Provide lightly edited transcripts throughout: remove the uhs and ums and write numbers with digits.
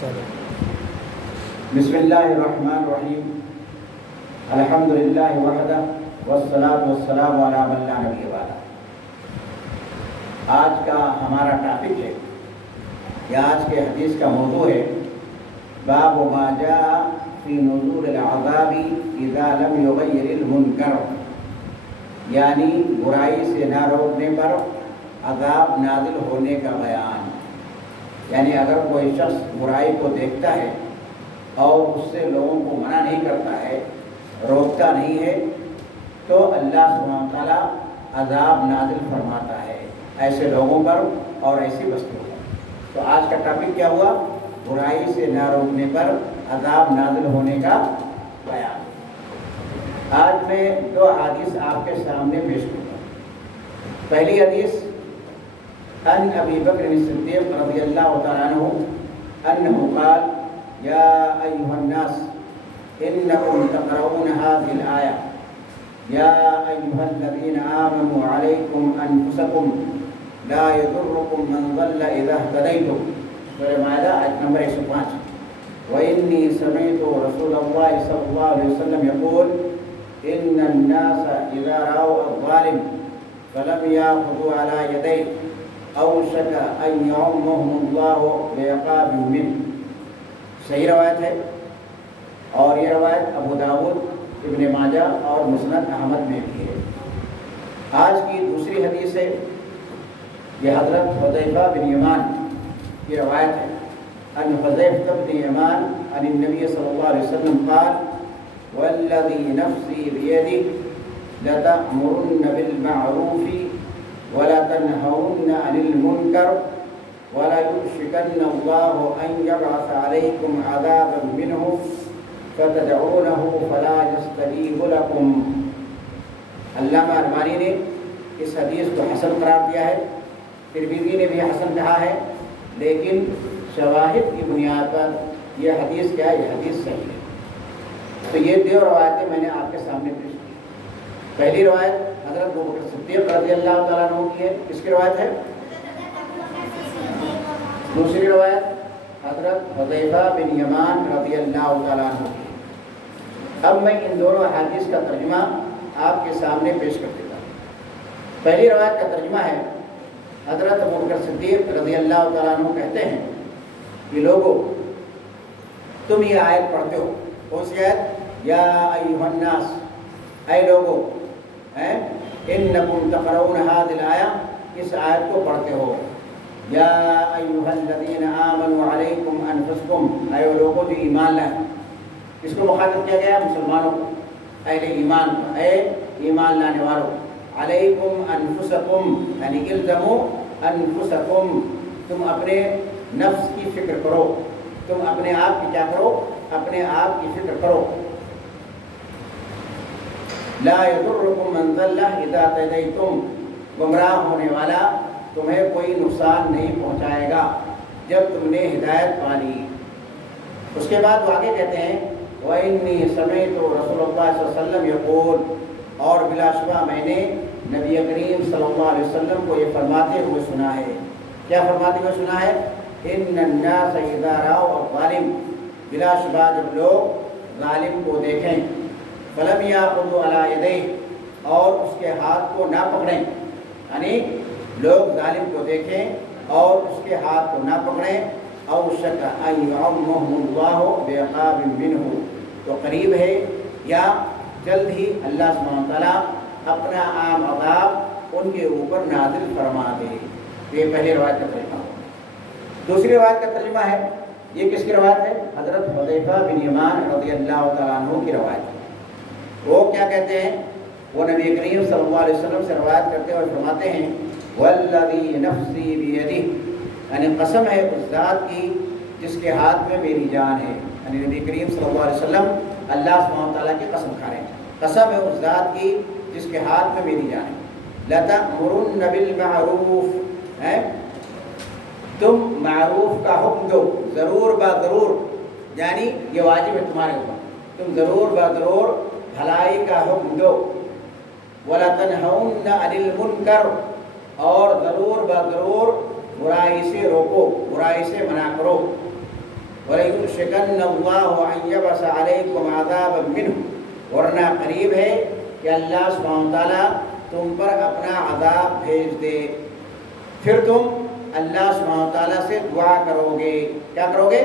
بسم اللہ الرحمن الرحیم الحمد للہ وحدہ والصلاۃ والسلام علی من لا نبی بعدہ۔ آج کا ہمارا ٹاپک ہے یا آج کے حدیث کا موضوع ہے باب ما جاء فی نزول العذاب اذا لم یغیر المنکر، یعنی برائی سے نہ روکنے پر عذاب نازل ہونے کا بیان۔ یعنی اگر کوئی شخص برائی کو دیکھتا ہے اور اس سے لوگوں کو منع نہیں کرتا ہے، روکتا نہیں ہے، تو اللہ سبحانہ وتعالیٰ عذاب نازل فرماتا ہے ایسے لوگوں پر اور ایسی بستیوں پر۔ تو آج کا ٹاپک کیا ہوا؟ برائی سے نہ روکنے پر عذاب نازل ہونے کا بیان۔ آج میں دو حدیث آپ کے سامنے پیش کروں گا۔ پہلی حدیث ان ابی بکر الصدیق رضی اللہ تعالیٰ عنہ انہ قال یا ایھا الناس انکم تقرؤون هذه الآیہ یا ایھا الذین آمنوا علیکم انفسکم لا یضرکم من ضل اذا اہتدیتم، سورہ مائدہ آیت نمبر 105۔ وإنی سمعت رسول اللہ صلی اللہ علیہ وسلم یقول ان الناس اذا رأوا الظالم فلم یأخذوا علی یدیہ اوشک ان یعمهم اللہ بعقاب منہ۔ صحیح روایت ہے، اور یہ روایت ابو داؤد، ابن ماجہ اور مسند احمد میں بھی ہے۔ آج کی دوسری حدیث ہے، یہ حضرت حذیفہ بن یمان کی روایت ہے۔ ان حذیفہ بن یمان عن النبی صلی اللہ علیہ وسلم قال والذی نفسی بیدہ لتأمرن بالمعروف وَلَتَنْهَوْنَ عَنِ الْمُنْكَرِ وَلَيُوشِكَنَّ اللَّهُ أَنْ يَبْعَثَ عَلَيْكُمْ عَذَابًا مِّنْهُ فَتَدْعُونَهُ فَلَا يَسْتَجِيبُ لَكُمْ۔ علامہ البانی نے اس حدیث کو حسن قرار دیا ہے، ترمذی نے بھی حسن کہا ہے، لیکن شواہد کی بنیاد پر یہ حدیث کیا ہے؟ یہ حدیث صحیح ہے۔ تو یہ دو روایتیں میں نے آپ کے سامنے پیش کی۔ پہلی روایت حضرت ابو بکر صدیق رضی اللہ تعالیٰ عنہ کی ہے، کس کی روایت ہے؟ دوسری روایت حضرت حذیفہ بن یمان رضی اللہ تعالیٰ عنہ کی ہے۔ اب میں ان دونوں احادیث کا ترجمہ آپ کے سامنے پیش کر دیتا ہوں۔ پہلی روایت کا ترجمہ ہے، حضرت ابو بکر صدیق رضی اللہ تعالیٰ عنہ کہتے ہیں کہ لوگو تم یہ آیت پڑھتے ہو، کون سی آیت؟ یا ایھا الناس، اے لوگو، انکم تقرؤون هذه الآیہ، اس آیت کو پڑھتے ہو۔ یا ایھا الذین آمنوا علیکم انفسکم، اے لوگوں جو ایمان لائے۔ اس کو مخاطب کیا گیا؟ مسلمانوں کو، اہل ایمان کو، اے ایمان لانے والوں۔ علیکم انفسکم یعنی الزموا انفسکم، تم اپنے نفس کی فکر کرو، تم اپنے آپ کی کیا کرو؟ اپنے آپ کی فکر کرو۔ لا یضرکم من ضل اذا اہتدیتم، گمراہ ہونے والا تمہیں کوئی نقصان نہیں پہنچائے گا جب تم نے ہدایت پا لی۔ اس کے بعد وہ آگے کہتے ہیں وإنی سمعت رسول اللہ صلی اللہ علیہ وسلم یقول، اور بلا شبہ میں نے نبی کریم صلی اللہ علیہ وسلم کو یہ فرماتے ہوئے سنا ہے۔ کیا فرماتے ہوئے سنا ہے؟ ان الناس اذا رأوا الظالم، بلا شبہ جب لوگ ظالم کو دیکھیں، فلم یأخذوا علی یدیہ، اور اس کے ہاتھ کو نہ پکڑیں، یعنی لوگ ظالم کو دیکھیں اور اس کے ہاتھ کو نہ پکڑیں، اوشک ان یعمهم اللہ بعقاب منہ، تو قریب ہے یا جلد ہی اللہ سبحانہ وتعالیٰ اپنا عام عذاب ان کے اوپر نازل فرما دے۔ یہ پہلی روایت کا ترجمہ۔ دوسری روایت کا ترجمہ ہے، یہ کس کی روایت ہے؟ حضرت حذیفہ بن یمان رضی اللہ تعالیٰ عنہ کی روایت ہے۔ وہ کیا کہتے ہیں؟ وہ نبی کریم صلی اللہ علیہ وسلم سے روایت کرتے ہوئے فرماتے ہیں والذی نفسی بیدہ، یعنی قسم ہے اس ذات کی جس کے ہاتھ میں میری جان ہے۔ یعنی نبی کریم صلی اللہ علیہ وسلم اللہ سبحانہ تعالیٰ کی قسم کھا رہے ہیں، قسم ہے اس ذات کی جس کے ہاتھ میں میری جان ہے۔ لتأمرن بالمعروف، تم معروف کا حکم دو، ضرور با ضرور، یعنی یہ واجب ہے تمہارے اوپر، تم ضرور با ضرور بھلائی کا حکم دو۔ وَلَتَنْهَوْنَ عَنِ الْمُنْكَرِ، اور ضرور با ضرور برائی سے روکو، برائی سے منع کرو۔ وَلَيُوشِكَنَّ اللَّهُ أَن يَبْعَثَ عَلَيْكُمْ عَذَابًا مِّنْهُ، ورنہ قریب ہے کہ اللہ سبحانہ وتعالیٰ تم پر اپنا عذاب بھیج دے، پھر تم اللہ سبحانہ وتعالیٰ سے دعا کرو گے۔ کیا کرو گے؟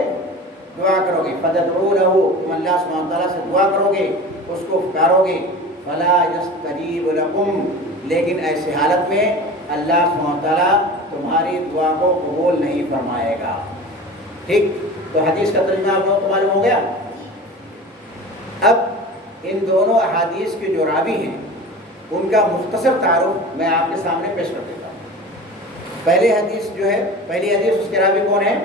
دعا کرو گے۔ فَتَدْعُونَهُ، تم اللہ سبحانہ وتعالیٰ سے دعا کرو گے، اس کو پکارو گے۔ فَلَا يَسْتَجِيبُ لَكُمْ، لیکن ایسی حالت میں اللہ سبحانہ وتعالیٰ تمہاری دعا کو قبول نہیں فرمائے گا۔ ٹھیک، تو حدیث کا ترجمہ آپ لوگوں کو معلوم ہو گیا۔ اب ان دونوں احادیث کے جو راوی ہیں ان کا مختصر تعارف میں آپ کے سامنے پیش کر دیتا ہوں۔ پہلی حدیث جو ہے، پہلی حدیث اس کے راوی کون ہیں؟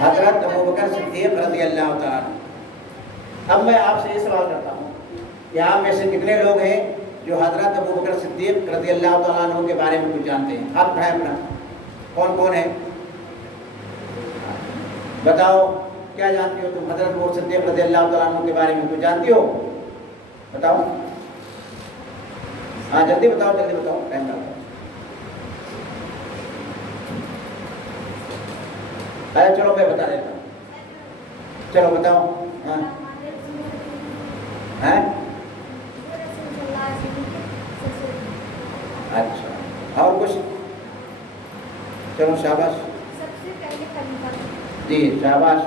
حضرت ابوبکر صدیق رضی اللہ تعالیٰ عنہ۔ اب میں آپ سے یہ سوال کرتا ہوں کہ آپ میں سے کتنے لوگ ہیں جو حضرت ابوبکر صدیق رضی اللہ تعالیٰ عنہ کے بارے میں کچھ جانتے ہیں؟ ہاتھ اٹھائیں اپنا، کون کون ہے؟ بتاؤ کیا جانتی ہو تم؟ حضرت ابوبکر صدیق رضی اللہ تعالیٰ عنہ کے بارے میں کچھ جانتی ہو؟ بتاؤ، ہاں جلدی بتاؤ، جلدی بتاؤ، ٹائم لگتا ہے۔ ارے چلو میں بتا دیتا ہوں، چلو بتاؤ۔ ہاں اچھا، اور کچھ؟ چلو شاباش، جی شاباش۔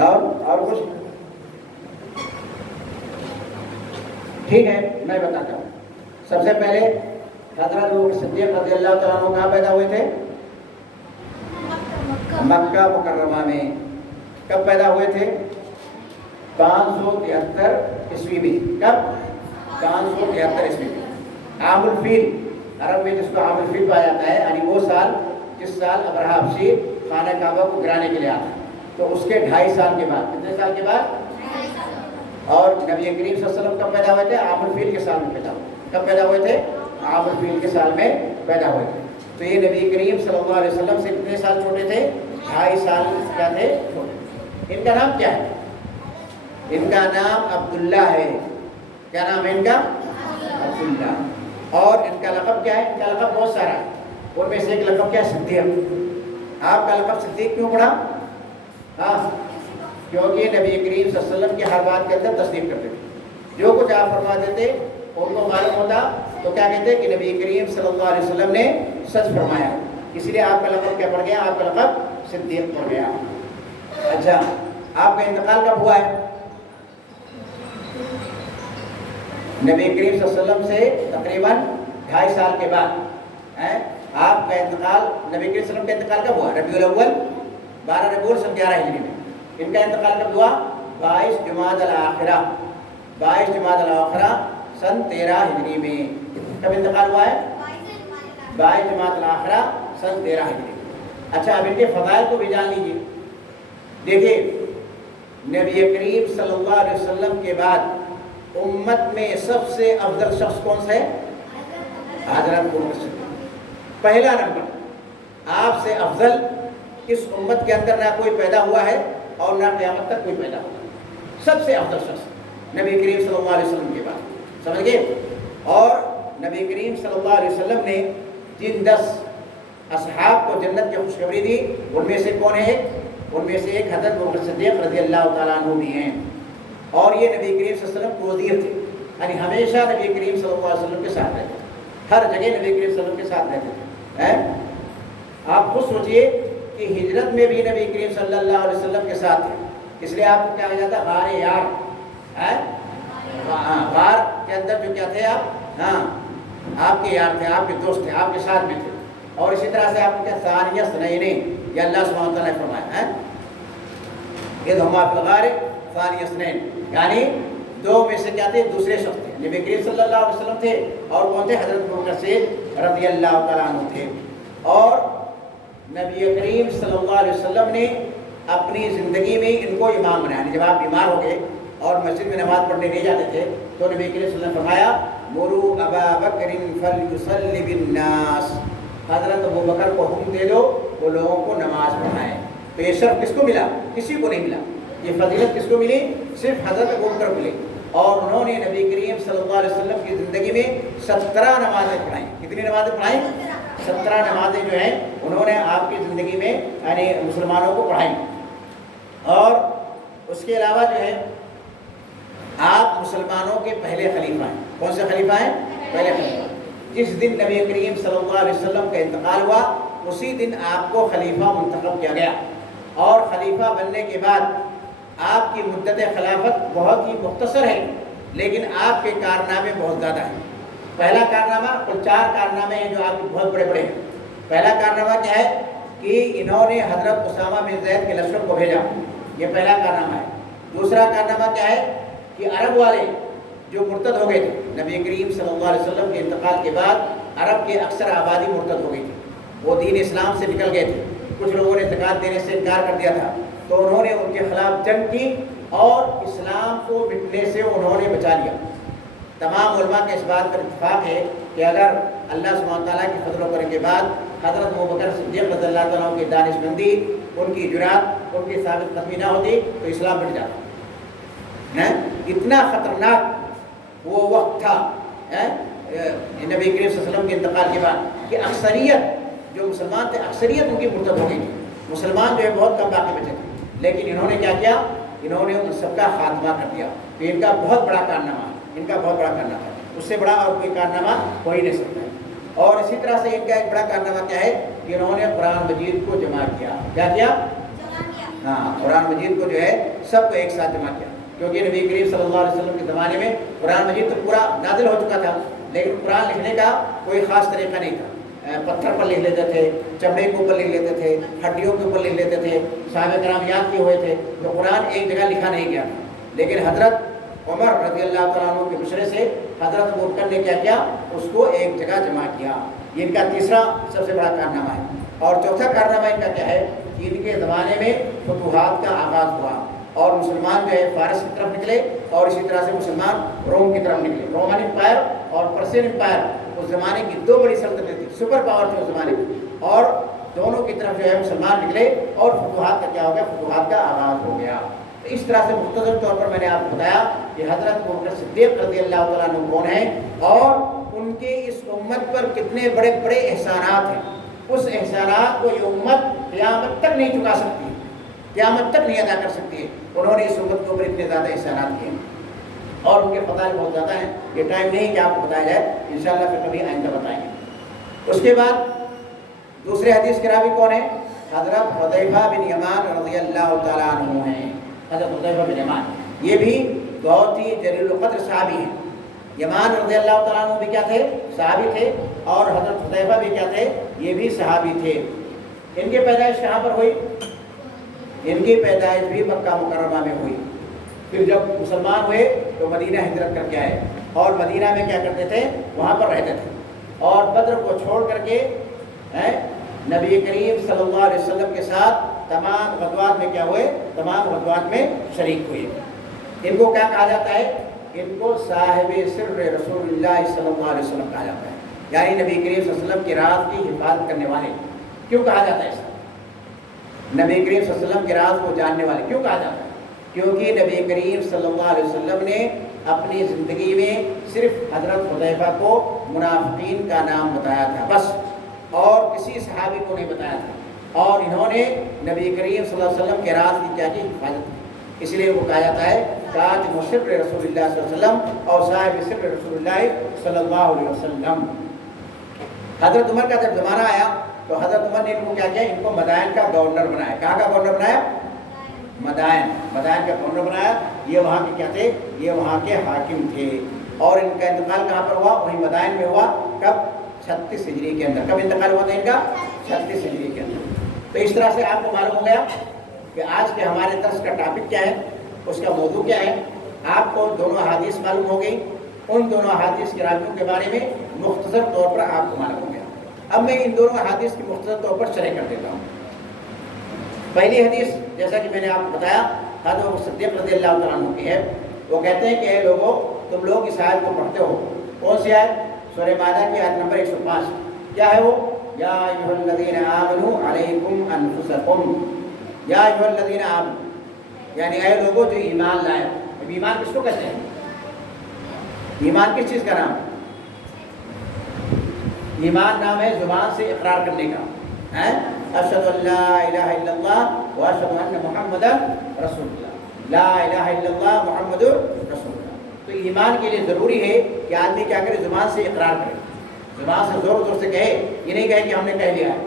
اور کچھ؟ ٹھیک ہے، میں بتاتا ہوں۔ سب سے پہلے حضرت ابوبکر صدیق رضی اللہ تعالیٰ عنہ کہاں پیدا ہوئے تھے؟ مکہ مکرمہ میں۔ کب پیدا ہوئے تھے؟ 573 عیسوی میں۔ کب؟ 573 عیسوی میں۔ عام الفیل، عرب میں جس کو عام الفیل پایا جاتا ہے، یعنی وہ سال جس سال ابرہہ حبشی خانہ کعبہ کو گرانے کے لیے آتا ہے، تو اس کے 2.5 سال کے بعد۔ کتنے سال کے بعد؟ 2.5 سال۔ اور نبی کریم صلی اللہ علیہ وسلم کب پیدا ہوئے تھے؟ عام الفیل کے سال میں پیدا ہوئے۔ کب پیدا ہوئے تھے؟ عام الفیل کے سال میں پیدا ہوئے تھے۔ تو یہ نبی کریم صلی اللہ علیہ وسلم سے کتنے سال چھوٹے تھے؟ 2.5 سال کیا تھے؟ چھوٹے۔ ان کا نام کیا ہے؟ ان کا نام عبداللہ ہے۔ کیا نام ہے ان کا؟ عبداللہ۔ اور ان کا لقب کیا ہے؟ ان کا لقب بہت سارا ہے، ان میں سے ایک لقب کیا ہے؟ صدیق۔ آپ کا لقب صدیق کیوں پڑا؟ ہاں، کیونکہ نبی کریم صلی اللہ علیہ وسلم کی ہر بات کے اندر تصدیق کرتے تھے۔ جو کچھ آپ فرماتے تھے ان کو معلوم ہوتا تو کیا کہتے کہ نبی کریم صلی اللہ علیہ وسلم نے سچ فرمایا، اس لیے آپ کا لقب کیا پڑ گیا؟ آپ کا لقب صدیق پڑ گیا۔ اچھا، آپ کا انتقال کب ہوا ہے؟ نبی کریم صلی اللہ علیہ وسلم سے تقریباً 2.5 سال کے بعد آپ کا انتقال، نبی کریم صلی اللہ علیہ وسلم کا انتقال کب ہوا؟ ربیع الاول، 12 ربیع الاول سن 11 ہجری میں۔ ان کا انتقال کب ہوا؟ 22 جمادی الاخرہ، 22 جمادی الاخرہ سن 13 ہجری میں۔ کب انتقال ہوا ہے؟ 22 جمادی الاخرہ سن 13 ہجری میں۔ اچھا، اب ان کے فضائل کو بھی جان لیجیے۔ دیکھیے، نبی کریم صلی اللہ علیہ وسلم کے بعد امت میں سب سے افضل شخص کون سا ہے؟ حضرت ابوبکر صدیق، پہلا نمبر۔ آپ سے افضل اس امت کے اندر نہ کوئی پیدا ہوا ہے اور نہ قیامت تک کوئی پیدا ہوگا۔ سب سے افضل شخص نبی کریم صلی اللہ علیہ وسلم کے بعد، سمجھ گئے؟ اور نبی کریم صلی اللہ علیہ وسلم نے جن 10 اصحاب کو جنت کی خوشخبری دی، ان میں سے کون ہے؟ ان میں سے ایک حضرت ابوبکر صدیق رضی اللہ تعالیٰ عنہ بھی ہیں۔ اور یہ نبی کریم صلی اللہ علیہ وسلم کو وزیر تھے، یعنی ہمیشہ نبی کریم صلی اللہ علیہ وسلم کے ساتھ رہتے تھے، ہر جگہ نبی کریم صلی اللہ علیہ وسلم کے ساتھ رہتے تھے۔ آپ خود سوچئے کہ ہجرت میں بھی نبی کریم صلی اللہ علیہ وسلم کے ساتھ تھے، اس لیے آپ کو کیا کہا جاتا ہے؟ غار یار۔ غار کے اندر جو کیا تھے آپ؟ ہاں، آپ کے یار تھے، آپ کے دوست تھے، آپ کے ساتھ میں تھے۔ اور اسی طرح سے آپ کو کیا ثانیہ اثنین، یہ اللہ سبحانہ وتعالیٰ نے فرمایا ہے، اذ ہما فی الغار ثانیہ اثنین، یعنی دو میں سے کیا تھے؟ دوسرے شخص تھے۔ نبی کریم صلی اللہ علیہ وسلم تھے اور کون تھے؟ حضرت ابوبکر صدیق رضی اللہ تعالیٰ عنہ تھے۔ اور نبی کریم صلی اللہ علیہ وسلم نے اپنی زندگی میں ان کو امام بنایا۔ جب آپ بیمار ہو گئے اور مسجد میں نماز پڑھنے نہیں جاتے تھے تو نبی کریم صلی اللہ علیہ وسلم نے فرمایا مروا ابا بکر فلیصلی بالناس، حضرت ابوبکر کو حکم دے دو وہ لوگوں کو نماز پڑھائیں۔ تو یہ شرف کس کو ملا؟ کسی کو نہیں ملا۔ یہ فضیلت کس کو ملی؟ صرف حضرت ابوبکر کو ملی۔ اور انہوں نے نبی کریم صلی اللہ علیہ وسلم کی زندگی میں 17 نمازیں پڑھائیں۔ کتنی نمازیں پڑھائیں؟ 17 نمازیں جو ہیں انہوں نے آپ کی زندگی میں یعنی مسلمانوں کو پڑھائی. اور اس کے علاوہ جو ہے آپ مسلمانوں کے پہلے خلیفہ ہیں. کون سے خلیفہ ہیں؟ پہلے خلیفہ. جس دن نبی کریم صلی اللہ علیہ وسلم کا انتقال ہوا اسی دن آپ کو خلیفہ منتخب کیا گیا. اور خلیفہ بننے کے بعد آپ کی مدت خلافت بہت ہی مختصر ہے لیکن آپ کے کارنامے بہت زیادہ ہیں. پہلا کارنامہ، کل 4 کارنامے ہیں جو آپ کے بہت بڑے بڑے ہیں. پہلا کارنامہ کیا ہے کہ انہوں نے حضرت اسامہ بن زید کے لشکر کو بھیجا، یہ پہلا کارنامہ ہے. دوسرا کارنامہ کیا ہے کہ عرب والے جو مرتد ہو گئے تھے نبی کریم صلی اللہ علیہ وسلم کے انتقال کے بعد عرب کے اکثر آبادی مرتد ہو گئی تھی، وہ دین اسلام سے نکل گئے تھے. کچھ لوگوں نے زکوٰۃ دینے سے انکار کر دیا تھا تو انہوں نے ان کے خلاف جنگ کی اور اسلام کو مٹنے سے انہوں نے بچا لیا. تمام علماء کے اس بات پر اتفاق ہے کہ اگر اللہ سبحانہ تعالیٰ کے فضل و کرم کے بعد حضرت ابوبکر صدیق رضی اللہ تعالیٰ کی دانش مندی، ان کی جرات، ان کی ثابت قدمی نہ ہوتی تو اسلام مٹ جاتا. اتنا خطرناک وہ وقت تھا نبی کریم صلی اللہ علیہ وسلم کے انتقال کے بعد کہ اکثریت جو مسلمان تھے اکثریت ان کی مرتد ہو گئی تھی. مسلمان جو ہے بہت کم باقی بچے تھے لیکن انہوں نے کیا کیا، انہوں نے ان سب کا خاتمہ کر دیا. تو ان کا بہت بڑا کارنامہ ہے، ان کا بہت بڑا کارنامہ ہے، اس سے بڑا اور کوئی کارنامہ ہو ہی نہیں سکتا ہے. اور اسی طرح سے ان کا ایک بڑا کارنامہ کیا ہے کہ انہوں نے قرآن مجید کو جمع کیا. کیا کیا؟ ہاں، قرآن مجید کو جو ہے سب کو ایک ساتھ جمع کیا. کیونکہ نبی کریم صلی اللہ علیہ وسلم کے زمانے میں قرآن مجید تو پورا نازل ہو چکا تھا لیکن قرآن لکھنے کا کوئی خاص طریقہ نہیں تھا. پتھر پر لکھ لیتے تھے، چمڑے کے اوپر لکھ لیتے تھے، ہڈیوں کے اوپر لکھ لیتے تھے. صحابہ کرام یاد کیے ہوئے تھے تو قرآن ایک جگہ لکھا نہیں گیا تھا. لیکن حضرت عمر رضی اللہ تعالیٰ عنہ کے مشورے سے حضرت ابوبکر نے کیا کیا، اس کو ایک جگہ جمع کیا. یہ ان کا تیسرا سب سے بڑا کارنامہ ہے. اور چوتھا کارنامہ ان کا کیا ہے کہ ان کے زمانے میں فتوحات کا آغاز ہوا اور مسلمان جو ہے فارس کی طرف نکلے اور اسی طرح سے مسلمان روم کی طرف نکلے. رومن امپائر اور پرسین امپائر اس زمانے کی 2 بڑی سلطنتیں تھیں، سپر پاور تھے اس زمانے کی، اور دونوں کی طرف جو ہے مسلمان نکلے اور فتوحات کا کیا ہو گیا، فتوحات کا آغاز ہو گیا. تو اس طرح سے مختصر طور پر میں نے آپ کو بتایا کہ حضرت ابوبکر صدیق رضی اللہ تعالیٰ عنہ کون ہیں اور ان کے اس امت پر کتنے بڑے بڑے احسانات ہیں. اس احسانات کو یہ امت قیامت تک نہیں چکا سکتی، قیامت تک نہیں ادا کر سکتی. انہوں نے اس امت کے اوپر اتنے زیادہ احسانات کیے اور ان کے فضائل بہت زیادہ ہیں. یہ ٹائم نہیں کہ آپ کو بتایا جائے، انشاءاللہ پھر کبھی آئندہ بتائیں گے. اس کے بعد دوسرے حدیث کے راوی کون ہیں؟ حضرت حذیفہ بن یمان رضی اللہ تعالیٰ عنہ ہیں. حضرت حذیفہ بن یمان یہ بھی بہت ہی جلیل القدر صحابی ہیں. یمان رضی اللہ تعالیٰ عنہ بھی کیا تھے؟ صحابی تھے. اور حضرت حذیفہ بھی کیا تھے؟ یہ بھی صحابی تھے. ان کی پیدائش کہاں پر ہوئی؟ ان کی پیدائش بھی مکہ مکرمہ میں ہوئی. پھر جب مسلمان ہوئے تو مدینہ ہجرت کر کے آئے اور مدینہ میں کیا کرتے تھے؟ وہاں پر رہتے تھے. اور بدر کو چھوڑ کر کے نبی کریم صلی اللہ علیہ وسلم کے ساتھ تمام غزوات میں کیا ہوئے؟ تمام غزوات میں شریک ہوئے. ان کو کیا کہا جاتا ہے؟ ان کو صاحب سر رسول اللہ صلی اللہ علیہ وسلم کہا جاتا ہے، یعنی نبی کریم صلی اللہ علیہ وسلم کی راز کی حفاظت کرنے والے. کیوں کہا جاتا ہے ایسا؟ نبی کریم صلی اللہ علیہ وسلم کے راز کو جاننے والے کیوں کہا جاتا ہے؟ کیونکہ نبی کریم صلی اللہ علیہ وسلم نے اپنی زندگی میں صرف حضرت حذیفہ کو منافقین کا نام بتایا تھا بس، اور کسی صحابی کو نہیں بتایا تھا. اور انہوں نے نبی کریم صلی اللہ علیہ وسلم کے راز کی کیا کی؟ حفاظت کی. اس لیے وہ کہا جاتا ہے کاتب سر رسول اللہ صلی اللہ علیہ وسلم اور صاحب سر رسول اللہ صلی اللہ علیہ وسلم. حضرت عمر کا جب زمانہ آیا تو حضرت عمر نے ان کو کیا کیا؟ ان کو مدائن کا گورنر بنایا. کہاں کا گورنر بنایا؟ مدائن کا گورنر بنایا. یہ وہاں کے کیا تھے؟ یہ وہاں کے حاکم تھے. اور ان کا انتقال کہاں پر ہوا؟ وہیں مدائن میں ہوا. کب؟ 36 ہجری کے اندر. کب انتقال ہوا تھا ان کا؟ 36 ہجری کے اندر. تو اس طرح سے آپ کو معلوم ہو گیا کہ آج کے ہمارے درس کا ٹاپک کیا ہے، اس کا موضوع کیا ہے. آپ کو دونوں احادیث معلوم ہو گئی. ان دونوں احادیث کے راویوں کے بارے میں مختصر طور پر آپ کو معلوم ہو گیا. اب میں ان دونوں احادیث کی مختصر طور پر شرح کر دیتا ہوں. پہلی حدیث جیسا کہ میں نے آپ کو بتایا حضرت صدیق رضی اللہ تعالیٰ عنہ کی ہے. وہ کہتے ہیں کہ اے لوگوں، تم لوگ اس آیت کو پڑھتے ہو. کون سی آیت؟ سورہ مائدہ کی آیت نمبر 105. کیا ہے وہ؟ یا ایھا الذین آمنوا علیکم انفسکم. یا ایھا الذین آمنوا یعنی اے لوگوں جو ایمان لائے. اب ایمان کس کو کہتے ہیں؟ ایمان کس چیز کا نام؟ ایمان نام ہے زبان سے اقرار کرنے کا، ہے اشہد ان لا الہ الا اللہ و اشہد ان محمد رسول اللہ، لا الہ الا اللہ محمد رسول اللہ۔ تو ایمان کے لیے ضروری ہے کہ آدمی کیا کرے، زبان سے اقرار کرے، زبان سے زور زور سے کہے، یہ نہیں کہے کہ ہم نے کہہ لیا ہے،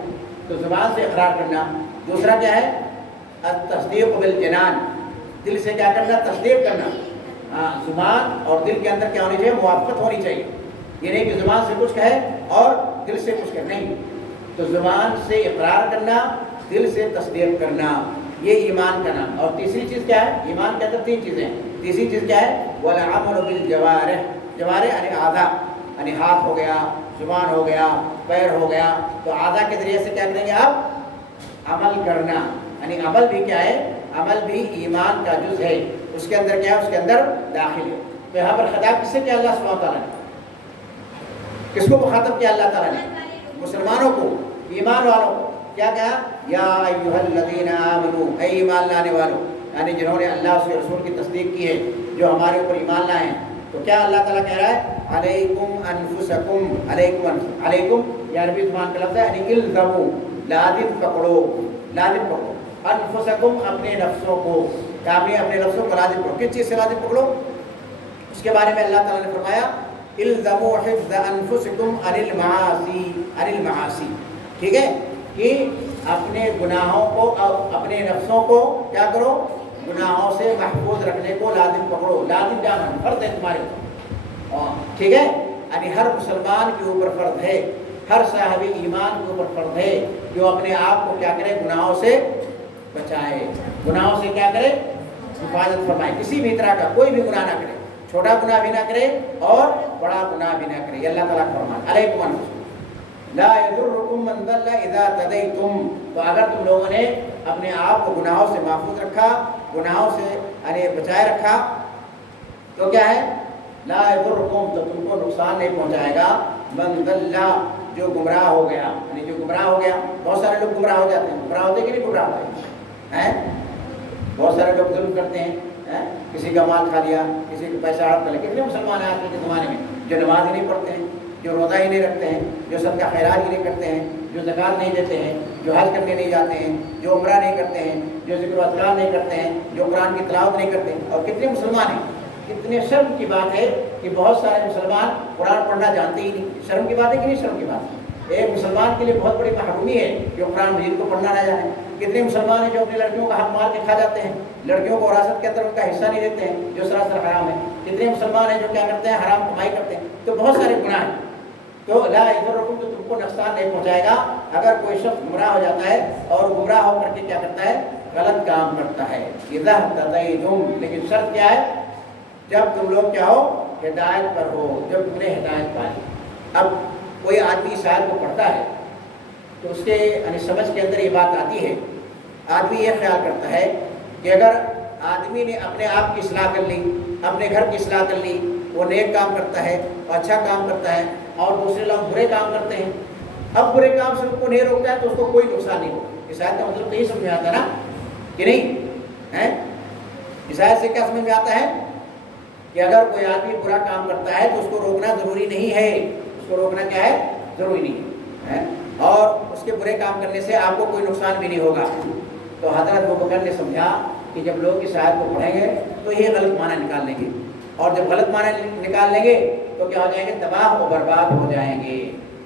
تو زبان سے اقرار کرنا۔ دوسرا کیا ہے، التصدیق بالجنان، دل سے کیا کرنا، تصدیق کرنا۔ ہاں، زبان اور دل کے اندر کیا ہونی چاہیے، موافقت ہونی چاہیے، یہ نہیں کہ زبان سے کچھ کہے اور دل سے کچھ کہے، نہیں۔ تو زبان سے اقرار کرنا، دل سے تصدیق کرنا، یہ ایمان کا نام۔ اور تیسری چیز کیا ہے، ایمان کے اندر تین چیزیں ہیں۔ تیسری چیز کیا ہے، والعمل بالجوارح، جوارح یعنی اعضاء، یعنی ہاتھ ہو گیا، زبان ہو گیا، پیر ہو گیا، تو اعضاء کے ذریعے سے کیا کریں گے آپ، عمل کرنا، یعنی عمل بھی کیا ہے، عمل بھی ایمان کا جز ہے، اس کے اندر کیا ہے، اس کے اندر داخل ہے۔ تو یہاں پر خطاب کس سے کیا اللہ سبحانہ تعالیٰ نے، کس کو مخاطب کیا اللہ تعالیٰ نے، مسلمانوں کو، ایمان والوں کو۔ کیا کہا، یا ایھا الذین آمنوا، اے ایمان لانے والوں، یعنی جنہوں نے اللہ اس کے رسول کی تصدیق کی ہے، جو ہمارے اوپر ایمان لائے ہیں۔ تو کیا اللہ تعالیٰ کہہ رہا ہے، علیکم انفسکم، علیکم یہ عربی زبان کا لفظ ہے، یعنی الزموا، لازم پکڑو، لازم پکڑو، انفسکم اپنے نفسوں کو، کیا اپنے نفسوں کو لازم پکڑو، کس چیز سے لازم پکڑو، اس کے بارے میں اللہ تعالیٰ نے فرمایا الزموا حفظ انفسکم عن المعاصی، عن المعاصی، ٹھیک ہے، کہ اپنے گناہوں کو، اپنے نفسوں کو کیا کرو، گناہوں سے محفوظ رکھنے کو لازم پکڑو، لازم جانا فرض ہے تمہارے اوپر، ٹھیک ہے، یعنی ہر مسلمان کے اوپر فرض ہے، ہر صاحب ایمان کے اوپر فرض ہے، جو اپنے آپ کو کیا کرے، گناہوں سے بچائے، گناہوں سے کیا کرے، حفاظت فرمائے، کسی بھی طرح کا کوئی بھی گناہ نہ کرے، چھوٹا گناہ بھی نہ کرے اور بڑا گناہ بھی نہ کرے، یہ اللہ تعالیٰ کا فرمان، علیکم انفسکم لا یضرکم من ضل اذا تدیتم۔ تو اگر تم لوگوں نے اپنے آپ کو گناہوں سے محفوظ رکھا، گناہوں سے یعنی بچائے رکھا، تو کیا ہے، لا یضرکم، تو تم کو نقصان نہیں پہنچائے گا، من ضل، جو گمراہ ہو گیا، یعنی جو گمراہ ہو گیا، بہت سارے لوگ گمراہ ہو جاتے ہیں، گمراہ ہوتے کہ نہیں گمراہ ہوتے ہیں، بہت سارے لوگ ظلم کرتے ہیں، کسی کا مال کھا لیا، کسی کا پیسہ ہڑپ کر لیا۔ کتنے مسلمان ہیں آج کے زمانے میں جو نماز ہی نہیں پڑھتے ہیں، جو روزہ ہی نہیں رکھتے ہیں، جو صدقہ خیرات ہی نہیں کرتے ہیں، جو زکوٰۃ نہیں دیتے ہیں، جو حج کرنے نہیں جاتے ہیں، جو عمرہ نہیں کرتے ہیں، جو ذکر و اذکار نہیں کرتے ہیں، جو قرآن کی تلاوت نہیں کرتے ہیں، اور کتنے مسلمان ہیں۔ کتنے شرم کی بات ہے کہ بہت سارے مسلمان قرآن پڑھنا جانتے ہی نہیں۔ شرم کی بات ہے کہ نہیں شرم کی بات ہے؟ ایک مسلمان کے لیے بہت بڑی محرومی ہے جو قرآن مجید کو پڑھنا نہ جانے۔ کتنے مسلمان ہیں جو اپنی لڑکیوں کا حق مار کے کھا جاتے ہیں، لڑکیوں کو وراثت کے اندر ان کا حصہ نہیں دیتے ہیں، جو سراسر حرام ہے۔ کتنے مسلمان ہیں جو کیا کرتے ہیں، حرام کمائی کرتے ہیں۔ تو بہت سارے گناہ ہیں۔ تو لا یضرکم، تو تم کو نقصان نہیں پہنچائے گا اگر کوئی شخص گمراہ ہو جاتا ہے اور گمراہ ہو کر کے کیا کرتا ہے، غلط کام کرتا ہے۔ اذا اهتدیتم، لیکن شرط کیا ہے، جب تم لوگ کیا ہو، ہدایت پر ہو، جب تم نے ہدایت پائی۔ اب کوئی آدمی اس آیت کو پڑھتا ہے تو اس کے یعنی سمجھ کے اندر یہ بات آتی ہے، آدمی یہ خیال کرتا ہے کہ اگر آدمی نے اپنے آپ کی اصلاح کر لی، اپنے گھر کی اصلاح کر لی، وہ نیک کام کرتا ہے، اچھا کام کرتا ہے، اور دوسرے لوگ برے کام کرتے ہیں، اب برے کام سے ان کو نہیں روکتا ہے تو اس کو کوئی نقصان نہیں ہوگا۔ اس آیت کا مطلب تو یہی سمجھ میں آتا ہے نا کہ نہیں ہے؟ اس آیت سے کیا سمجھ میں آتا ہے کہ اگر کوئی آدمی برا کام کرتا ہے تو اس کو روکنا ضروری نہیں ہے، اس کو روکنا کیا ہے، ضروری نہیں ہے، اور اس کے برے کام کرنے سے آپ کو کوئی نقصان بھی نہیں ہوگا۔ تو حضرت ابوبکر نے سمجھا کہ جب لوگ اس آیت کو پڑھیں گے تو یہ غلط معنی نکال لیں گے، اور جب غلط معنی نکال لیں گے تو کیا ہو جائیں گے، تباہ و برباد ہو جائیں گے۔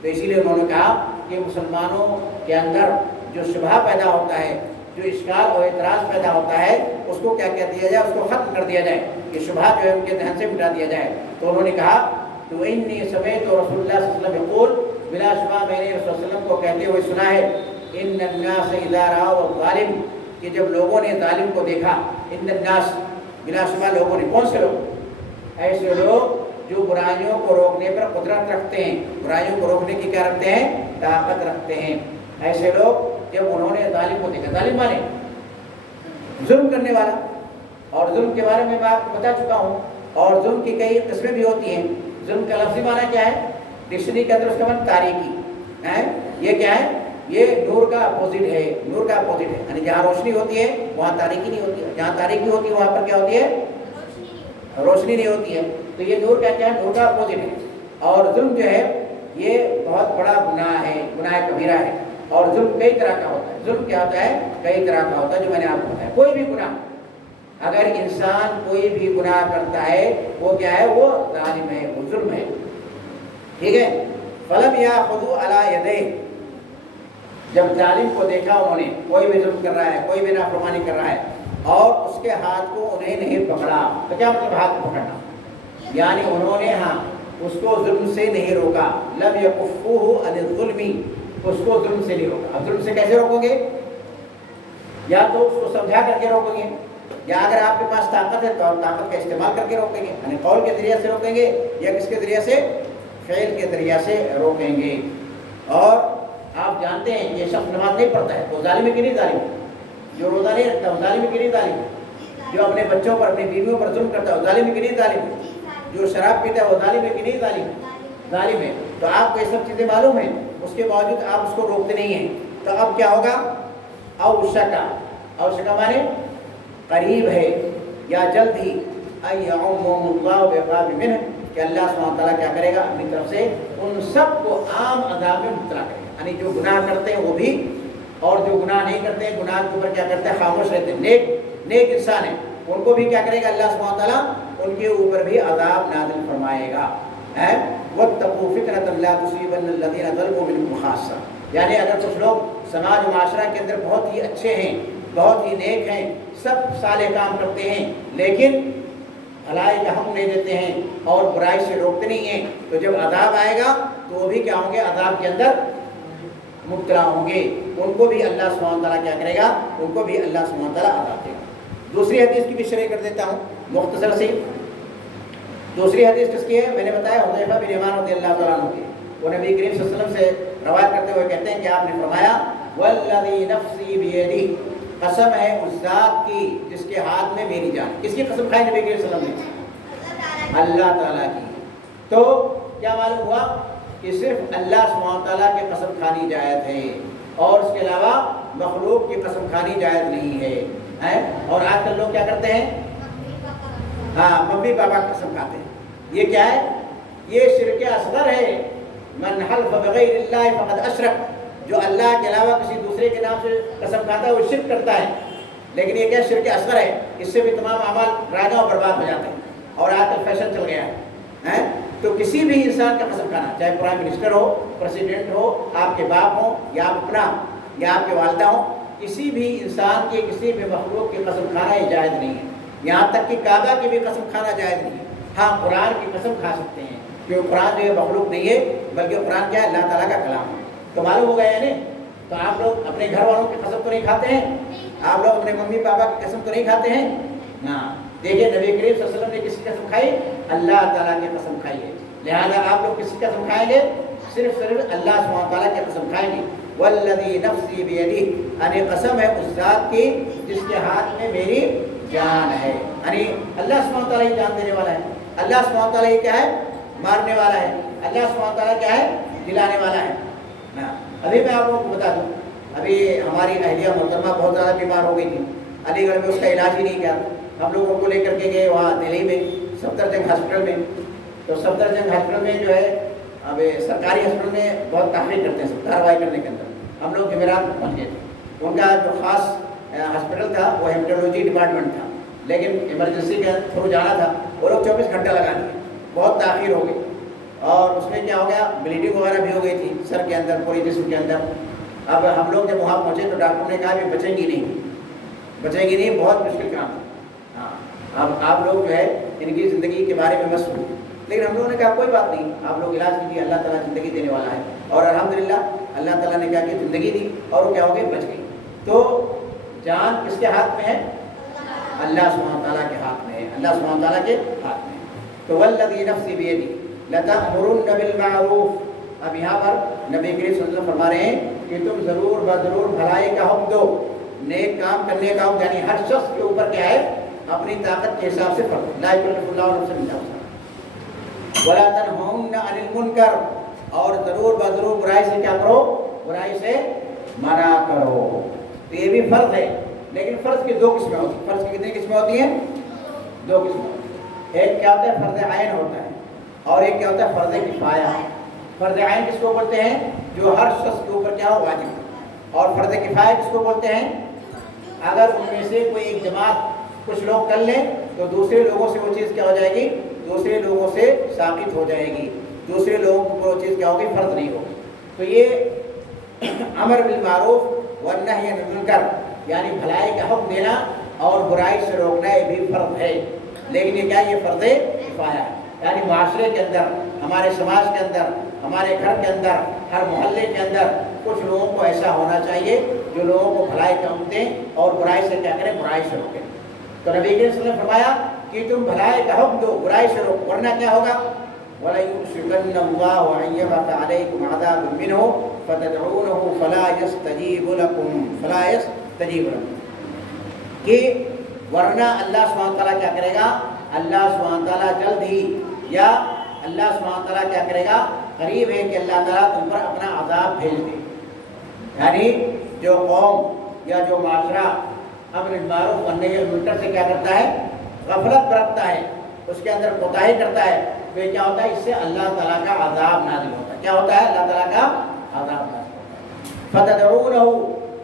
تو اسی لیے انہوں نے کہا کہ مسلمانوں کے اندر جو شبہ پیدا ہوتا ہے، جو اشکال اور اعتراض پیدا ہوتا ہے، اس کو کیا کہہ دیا جائے، اس کو ختم کر دیا جائے، کہ شبہ جو ہے ان کے ذہن سے مٹا دیا جائے۔ تو انہوں نے کہا تو انی سمعت رسول اللہ صلی اللہ علیہ وسلم یقول، بلا شبہ میں نے رسول اللہ علیہ وسلم کو کہتے ہوئے سنا ہے، ان الناس اذا رأوا الظالم، کہ جب لوگوں نے ظالم کو دیکھا، ان الناس بلا شبہ لوگوں نے، کون سے لوگ، ایسے لوگ جو برائیوں کو روکنے پر قدرت رکھتے ہیں، برائیوں کو روکنے کی کیا رکھتے ہیں، طاقت رکھتے ہیں، ایسے لوگ جب انہوں نے ظالم کو دیکھا، ظالم مانے ظلم کرنے والا، اور ظلم کے بارے میں آپ کو بتا چکا ہوں، اور ظلم کی کئی قسمیں بھی ہوتی ہیں۔ ظلم کا لفظی معنی کیا ہے، ڈکشنری کے اندر اس کا معنی تاریکی ہے، یہ کیا ہے، یہ نور کا اپوزٹ ہے، نور کا اپوزٹ ہے، یعنی جہاں روشنی ہوتی ہے وہاں تاریکی نہیں ہوتی ہے، جہاں تاریکی ہوتی ہے وہاں پر کیا ہوتی ہے، روشنی نہیں ہوتی ہے۔ تو یہ نور کا کیا ہے، نور کا اپوزٹ ہے۔ اور ظلم جو ہے یہ بہت بڑا گناہ ہے، گناہ کبیرہ ہے۔ اور ظلم کئی طرح کا ہوتا ہے۔ ظلم کیا ہوتا ہے؟ کئی طرح کا ہوتا ہے، جو میں نے آپ کو بتایا۔ کوئی بھی گناہ، اگر انسان کوئی بھی گناہ کرتا ہے وہ کیا ہے؟ وہ ظالم ہے، وہ ظلم ہے، ٹھیک ہے۔ فَلَمْ يَأْخُذُوا عَلَىٰ يَدَيْهِ، جب ظالم کو دیکھا انہوں نے، کوئی بھی ظلم کر رہا ہے، کوئی بھی نافرمانی کر رہا ہے، اور اس کے ہاتھ کو انہیں نہیں پکڑا، تو کیا مطلب ہاتھ کو پکڑنا؟ یعنی انہوں نے اس کو ظلم سے نہیں روکا۔ لم يكفوه عن الظلم، اس کو ظلم سے نہیں روکا۔ اب ظلم سے کیسے روکو گے؟ یا تو اس کو سمجھا کر کے روکو گے، یا اگر آپ کے پاس طاقت ہے تو طاقت کا استعمال کر کے روکیں گے، یعنی قول کے ذریعے سے روکیں گے، یا کس کے ذریعے سے؟ فعل کے ذریعے سے روکیں گے۔ اور آپ جانتے ہیں یہ شخص نماز نہیں پڑھتا ہے تو ظالم ہے کہ نہیں ظالم؟ جو روزہ نہیں رکھتا وہ ظالم ہے کہ نہیں ظالم؟ جو اپنے بچوں پر، اپنی بیویوں پر ظلم کرتا ہے وہ ظالم ہے کہ نہیں ظالم؟ جو شراب پیتا ہے وہ ظالم ہے کہ نہیں ظالم؟ ظالم ہے۔ تو آپ کو یہ سب چیزیں معلوم ہیں، اس کے باوجود آپ اس کو روکتے نہیں ہیں، تو اب کیا ہوگا؟ اوشکا، اوشکا مانے قریب ہے یا جلد ہی، ایعمہم اللہ بعقاب منہ، کہ اللہ سبحانہ وتعالیٰ کیا کرے گا؟ اپنی طرف سے ان سب کو عام عذاب میں مبتلا کرے گا، یعنی جو گناہ کرتے ہیں وہ بھی، اور جو گناہ نہیں کرتے ہیں، گناہ کے اوپر کیا کرتے ہیں؟ خاموش رہتے ہیں، نیک انسان ہیں، ان کو بھی کیا کرے گا اللہ سبحانہ وتعالیٰ؟ ان کے اوپر بھی عذاب نازل فرمائے گا۔ وَاتَّقُوا فِتْنَةً لَا تُصِيبَنَّ الَّذِينَ ظَلَمُوا مِنكُمْ خَاصَّةً، یعنی اگر کچھ لوگ سماج و معاشرہ کے اندر بہت ہی اچھے ہیں، بہت ہی نیک ہیں، سب صالح کام کرتے ہیں، لیکن بھلائی کا حکم نہیں دیتے ہیں اور برائی سے روکتے نہیں ہیں، تو جب عذاب آئے گا تو وہ بھی کیا ہوں گے؟ عذاب کے اندر مبتلا ہوں گے، ان کو بھی اللہ سبحانہ تعالیٰ کیا کرے گا؟ ان کو بھی اللہ سبحانہ تعالیٰ عذاب دے گا۔ دوسری حدیث کی بھی شرح کر دیتا ہوں مختصر سی۔ دوسری حدیث کس کی ہے؟ میں نے بتایا حذیفہ بن یمان رضی اللہ تعالیٰ عنہ کی۔ وہ نبی کریم صلی اللہ علیہ وسلم سے روایت کرتے ہوئے کہتے ہیں کہ آپ نے فرمایا والذی نفسی بیدی، قسم ہے اس ذات کی جس کے ہاتھ میں میری جان۔ کس کی قسم کھائی نبی کریم صلی اللہ علیہ وسلم نے؟ اللہ تعالیٰ کی۔ تو کیا معلوم ہوا کہ صرف اللہ سبحانہ تعالیٰ کی قسم کھانی جائز ہے، اور اس کے علاوہ مخلوق کی قسم کھانی جائز نہیں ہے۔ اور آج کل لوگ کیا کرتے ہیں؟ ممی پاپا کی قسم کھاتے ہیں۔ یہ کیا ہے؟ یہ شرک اصغر ہے۔ من حلف بغیر اللہ فقد اشرک، جو اللہ کے علاوہ کسی دوسرے کے نام سے قسم کھاتا ہے وہ شرک کرتا ہے۔ لیکن یہ کیا؟ شرک اصغر ہے، اس سے بھی تمام اعمال رائگاں و برباد ہو جاتے ہیں، اور آج کل فیشن چل گیا ہے۔ تو کسی بھی انسان کا قسم کھانا، چاہے پرائم منسٹر ہو، پریسیڈنٹ ہو، آپ کے باپ ہوں، یا آپ اپنا، یا آپ کے والدہ ہوں، کسی بھی انسان کے، کسی بھی مخلوق کی قسم کھانا یہ جائز نہیں ہے۔ یہاں تک کہ کعبہ کی بھی قسم کھانا جائز نہیں ہے۔ ہاں قرآن کی قسم کھا سکتے ہیں، کیونکہ قرآن جو ہے مخلوق نہیں ہے، بلکہ قرآن کیا ہے؟ اللہ تعالیٰ کا کلام ہے۔ تو معلوم ہو گیا ہے نا؟ تو آپ لوگ اپنے گھر والوں کی قسم تو نہیں کھاتے ہیں، آپ لوگ اپنے ممی پاپا کی قسم تو نہیں کھاتے ہیں نا۔ دیکھیے نبی کریم صلی اللہ علیہ وسلم نے کس کی قسم کھائی؟ اللہ تعالیٰ کی قسم کھائی ہے۔ لہذا آپ لوگ کس کی قسم کھائیں گے؟ صرف اللہ سبحانہ تعالیٰ کی قسم کھائیں گے۔ والذی نفسی بیدی، یعنی قسم ہے اس ذات کی جس کے ہاتھ میں میری جان ہے، یعنی اللہ سبحانہ تعالیٰ ہی جان دینے والا ہے، اللہ سبحانہ تعالیٰ ہی کیا ہے؟ مارنے والا ہے، اللہ سبحانہ تعالیٰ کیا ہے؟ دلانے والا ہے نا۔ ابھی میں آپ لوگوں کو بتا دوں، ابھی ہماری اہلیہ محترمہ بہت زیادہ بیمار ہو گئی تھی، علی گڑھ میں اس کا علاج ہی نہیں کیا، ہم لوگ ان کو لے کر کے گئے وہاں دہلی میں صفدر جنگ ہاسپٹل میں۔ تو صفدر جنگ ہاسپٹل میں جو ہے، اب سرکاری ہاسپٹل میں بہت تحقیق کرتے ہیں سب کارروائی کرنے کے اندر، ہم لوگ جمعرات پہنچ گئے تھے۔ ان کا جو خاص ہاسپٹل تھا وہ ہیمٹولوجی ڈپارٹمنٹ تھا، لیکن ایمرجنسی کے تھرو جانا تھا، وہ لوگ 24 گھنٹہ لگا دیے، بہت تاخیر ہو گئی، اور اس میں کیا ہو گیا؟ بلیڈنگ وغیرہ بھی ہو گئی تھی سر کے اندر، پوری جسم کے اندر۔ اب ہم لوگ جب وہاں پہنچے تو ڈاکٹر نے کہا کہ بچیں گی نہیں، بہت مشکل کام ہے۔ ہاں اب آپ لوگ جو ہے ان کی زندگی کے بارے میں مت سنو، لیکن ہم لوگوں نے کہا کوئی بات نہیں، آپ لوگ علاج کیجیے، اللہ تعالیٰ زندگی دینے والا ہے، اور الحمدللہ اللہ تعالیٰ نے کیا کہ زندگی دی، اور وہ کیا ہو گئی؟ بچ گئی۔ تو جان کس کے ہاتھ میں ہے؟ اللہ سبحانہ تعالیٰ کے ہاتھ میں ہے، اللہ سبحانہ تعالیٰ کے ہاتھ میں۔ تو والذی نفسی بیدی لتأمرن بالمعروف، اب یہاں پر نبی کریم صلی اللہ علیہ وسلم فرما رہے ہیں کہ تم ضرور بضرور بھلائی کا حکم دو، نیک کام کرنے کا حکم، یعنی ہر شخص کے اوپر کیا ہے؟ اپنی طاقت کے حساب سے فرض، لا یکلف اللہ نفسا الا وسعها، ولا تنہون عن المنکر، اور ضرور بضرور برائی سے کیا کرو؟ برائی سے منع کرو۔ تو یہ بھی فرض ہے، لیکن فرض کی دو قسمیں ہوتی ہیں۔ فرض کی کتنی قسمیں ہوتی ہیں؟ دو قسمیں ہوتی ہیں۔ ایک کیا ہوتا ہے؟ فرض عین ہوتا ہے، اور ایک کیا ہوتا ہے؟ فرض کفایہ۔ فرض عین کس کو بولتے ہیں؟ جو ہر شخص کے اوپر کیا ہو واجب. اور فرض کفایہ کس کو بولتے ہیں؟ اگر ان میں سے کوئی ایک جماعت کچھ لوگ کر لیں تو دوسرے لوگوں سے وہ چیز کیا ہو جائے گی؟ دوسرے لوگوں سے ثابت ہو جائے گی، دوسرے لوگوں کو وہ چیز کیا ہوگی؟ فرض نہیں ہوگی. تو یہ امر بالمعروف والنہی عن المنکر یعنی بھلائی کا حکم دینا اور برائی سے روکنا یہ بھی فرض ہے. لیکن یہ کیا؟ یہ فرض کفایہ ہے. یعنی معاشرے کے اندر، ہمارے سماج کے اندر، ہمارے گھر کے اندر، ہر محلے کے اندر کچھ لوگوں کو ایسا ہونا چاہیے جو لوگوں کو بھلائی کا حکم دیں اور برائی سے کیا کریں؟ برائی سے روکیں. تو نبی کریم صلی اللہ علیہ وسلم نے فرمایا کہ تم بھلائی کا حکم دو، برائی سے روکو، ورنہ کیا ہوگا؟ وَلَيُوشِكَنَّ اللَّهُ أَن يَبْعَثَ عَلَيْكُمْ عَذَابًا مِّنْهُ فَتَدْعُونَهُ فَلَا يَسْتَجِيبُ لَكُمْ کہ ورنہ اللہ سبحانہ وتعالیٰ کیا کرے گا؟ اللہ سبحانہ وتعالیٰ جلد ہی، یا اللہ سبحانہ وتعالیٰ کیا کرے گا؟ قریب ہے کہ اللہ تعالیٰ تم پر اپنا عذاب بھیج دے. یعنی جو قوم یا جو معاشرہ امر بالمعروف والنہی عن المنکر سے کیا کرتا ہے؟ غفلت برتتا ہے، اس کے اندر کوتاہی کرتا ہے، تو یہ کیا ہوتا ہے؟ اس سے اللہ تعالیٰ کا عذاب نازل ہوتا ہے. کیا ہوتا ہے؟ اللہ تعالیٰ کا عذاب نازل ہوتا ہے. فتدعونہ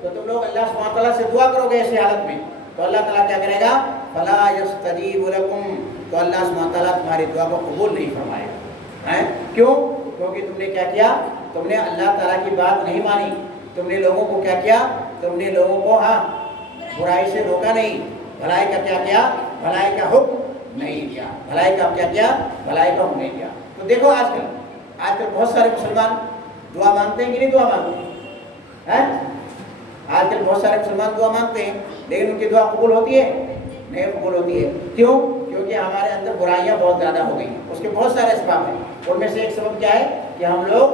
تو تم لوگ اللہ سبحانہ تعالیٰ سے دعا کرو گے ایسی حالت میں، تو اللہ تعالیٰ کیا کرے گا؟ فلا یستجیب لکم تو اللہ سبحانہ تعالیٰ تمہاری دعا کو قبول نہیں فرمائے گا. کیوں؟ کیونکہ تم نے کیا کیا؟ تم نے اللہ تعالیٰ کی بات نہیں مانی. تم نے لوگوں کو کیا کیا؟ تم نے لوگوں کو برائی سے روکا نہیں، بھلائی کا کیا کیا؟ بھلائی کا حکم نہیں دیا. بھلائی کا کیا کیا؟ بھلائی کا حکم نہیں دیا. تو دیکھو آج کل بہت سارے مسلمان دعا مانگتے ہیں کہ نہیں دعا مانگتے ہیں؟ آج کل بہت سارے مسلمان دعا مانگتے ہیں لیکن ان کی دعا قبول ہوتی ہے؟ نہیں قبول ہوتی ہے. کیوں؟ کیونکہ ہمارے اندر برائیاں بہت زیادہ ہو گئی ہیں. اس کے بہت سارے اسباب ہیں. ان میں سے ایک سبب کیا ہے کہ ہم لوگ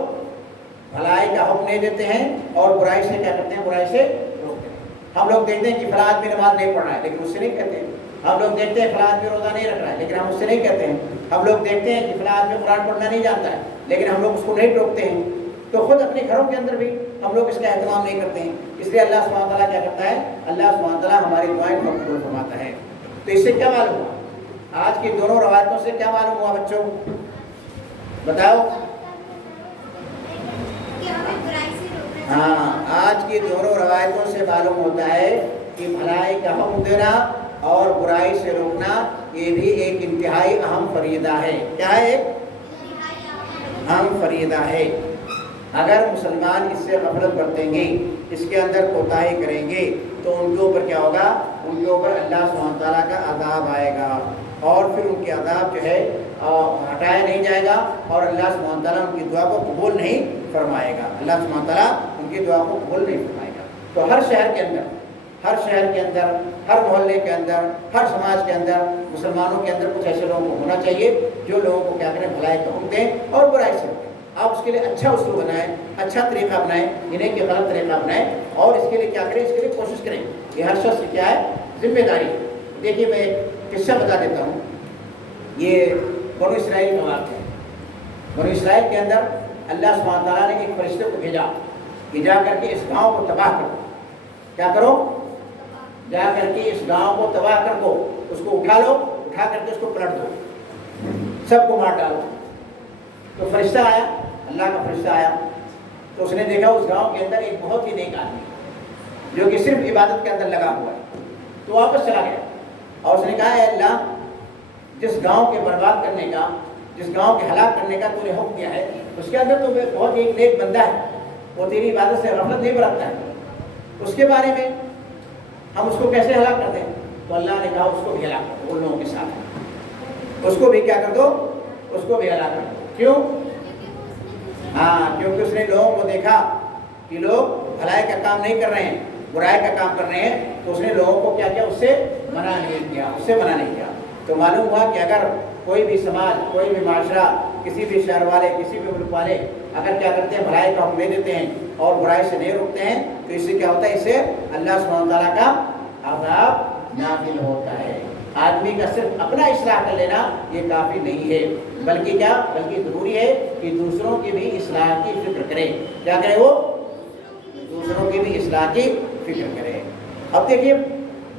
بھلائی کا حکم نہیں دیتے ہیں اور برائی سے کیا کرتے ہیں؟ برائی سے روکتے ہیں. ہم لوگ دیکھتے ہیں کہ فلاں آدمی نماز نہیں پڑھ رہا ہے لیکن اس سے نہیں کہتے ہیں. ہم لوگ دیکھتے ہیں فلاں آدمی روزہ نہیں رکھ رہا ہے لیکن ہم اس سے نہیں کہتے ہیں. ہم لوگ دیکھتے ہیں کہ فلاں آدمی قرآن پڑھنا نہیں جانتا ہے لیکن ہم لوگ اس کو نہیں ٹوکتے ہیں. تو خود اپنے گھروں کے اندر بھی ہم لوگ اس کا اہتمام نہیں کرتے ہیں. اس لیے اللہ سبحانہ تعالیٰ کیا کرتا ہے؟ اللہ سبحانہ تعالیٰ ہماری دعائیں کو قبول فرماتا ہے. تو اس سے کیا معلوم ہوا؟ آج کی دونوں روایتوں سے کیا معلوم ہوا بچوں؟ بتاؤ. آج کی دونوں روایتوں سے معلوم ہوتا ہے کہ بھلائی کا حکم دینا اور برائی سے روکنا یہ بھی ایک انتہائی اہم فریضہ ہے. کیا ہے؟ ایک اہم فریضہ ہے. اگر مسلمان اس سے غفلت برتیں گے، اس کے اندر کوتاہی کریں گے تو ان کے اوپر کیا ہوگا؟ ان کے اوپر اللہ سبحانہ تعالیٰ کا عذاب آئے گا اور پھر ان کے عذاب جو ہے ہٹایا نہیں جائے گا اور اللہ سبحانہ تعالیٰ ان کی دعا کو قبول نہیں فرمائے گا. اللہ سبحانہ تعالیٰ ان کی دعا کو قبول نہیں فرمائے گا. تو ہر شہر کے اندر، ہر محلے کے اندر، ہر سماج کے اندر مسلمانوں کے اندر کچھ ایسے لوگوں کو ہونا چاہیے جو لوگوں کو کیا کریں؟ بھلائی کا حکم دیں اور برائی سے روکیں. آپ اس کے لیے اچھا اصول بنائیں، اچھا طریقہ بنائیں، انہیں کہ غلط طریقہ بنائیں اور اس کے لیے کیا کریں؟ اس کے لیے کوشش کریں. یہ ہر شخص کی کیا ہے؟ ذمہ داری ہے. دیکھیے میں ایک قصہ بتا دیتا ہوں. یہ بنو اسرائیل کا واقعہ ہے. بنو اسرائیل کے اندر اللہ سبحانہ تعالیٰ نے ایک فرشتے کو بھیجا کہ جا کر کے اس گاؤں کو تباہ کرو. کیا کرو؟ جا کر کے اس گاؤں کو تباہ کر دو، اس کو اٹھا لو، اٹھا کر کے اس کو پلٹ دو، سب کو مار ڈالو. تو فرشتہ آیا، اللہ کا فرشتہ آیا تو اس نے دیکھا اس گاؤں کے اندر ایک بہت ہی نیک آدمی جو کہ صرف عبادت کے اندر لگا ہوا ہے. تو واپس چلا گیا اور اس نے کہا اے اللہ، جس گاؤں کے برباد کرنے کا، جس گاؤں کے ہلاک کرنے کا تو نے حکم دیا ہے اس کے اندر تو بہت ایک نیک بندہ ہے، وہ تیری عبادت سے غفلت نہیں برتتا ہے. اس کے بارے میں ہم اس کو کیسے ہلاک کر دیں؟ تو اللہ نے کہا اس کو بھی ہلاک کر دو، ان لوگوں کے ساتھ اس کو بھی کیا کر دو؟ اس کو بھی ہلاک کر دو. کیوں؟ کیونکہ اس نے لوگوں کو دیکھا کہ لوگ بھلائی کا کام نہیں کر رہے ہیں، برائی کا کام کر رہے ہیں، تو اس نے لوگوں کو کیا کیا؟ اس سے منع نہیں کیا. تو معلوم ہوا کہ اگر کوئی بھی سماج، کوئی بھی معاشرہ، کسی بھی شہر والے، کسی بھی ملک والے اگر کیا کرتے ہیں؟ بھلائی کا حکم دے دیتے ہیں اور برائی سے نہیں روکتے ہیں تو اس سے کیا ہوتا ہے؟ اس سے اللہ سبحانہ تعالیٰ کا عذاب نازل ہوتا ہے. آدمی کا صرف اپنا اصلاح کر لینا یہ کافی نہیں ہے، بلکہ کیا؟ بلکہ ضروری ہے کہ دوسروں کی بھی اصلاح کی فکر کرے. کیا کرے وہ؟ دوسروں کی بھی اصلاح کی فکر کرے. اب دیکھیے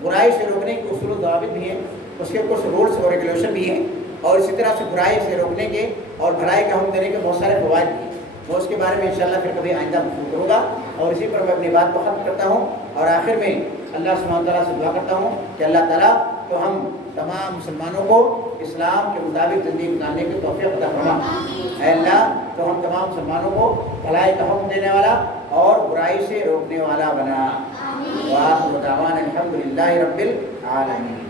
برائی سے روکنے کے اصول و ضوابط بھی ہیں، اس کے کچھ رولس اور ریگولیشن بھی ہیں اور اسی طرح سے برائی سے روکنے کے اور بھلائی کا حکم دینے کے بہت سارے فوائد بھی ہیں. وہ اس کے بارے میں انشاءاللہ پھر کبھی آئندہ گفتگو کروں گا، اور اسی پر میں اپنی بات کو ختم کرتا ہوں، اور آخر میں اللہ سبحانہ تعالیٰ سے دعا کرتا ہوں کہ اللہ تعالیٰ تو ہم تمام مسلمانوں کو اسلام کے مطابق زندگی گزارنے کی توفیق عطا فرما۔ اے اللہ تو ہم تمام مسلمانوں کو بھلائی کا حکم دینے والا اور برائی سے روکنے والا بنا۔ وآخر دعوانا الحمد للہ رب العالمین۔